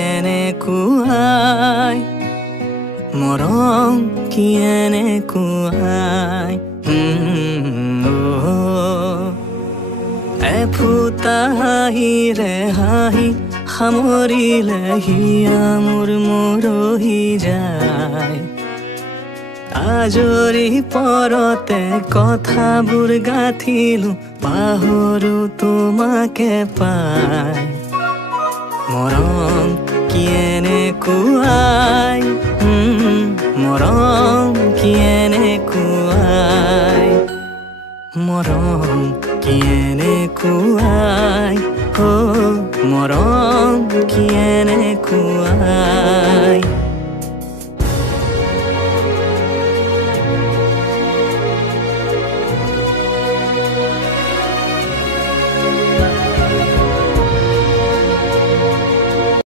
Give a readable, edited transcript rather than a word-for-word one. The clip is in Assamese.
এনেকুৱাই মৰম কি এনেকুৱাই এফুটা হাঁহিৰে হাঁহি সামৰিলে হিয়া মোৰ মৰহি যায় আজৰি পৰতে কথাবোৰ গাঁঠিলো পাহৰো তোমাকে পাই মৰম কি এনেকুৱাই মৰম কি এনেকুৱাই মৰম কি এনেকুৱাই মৰম কি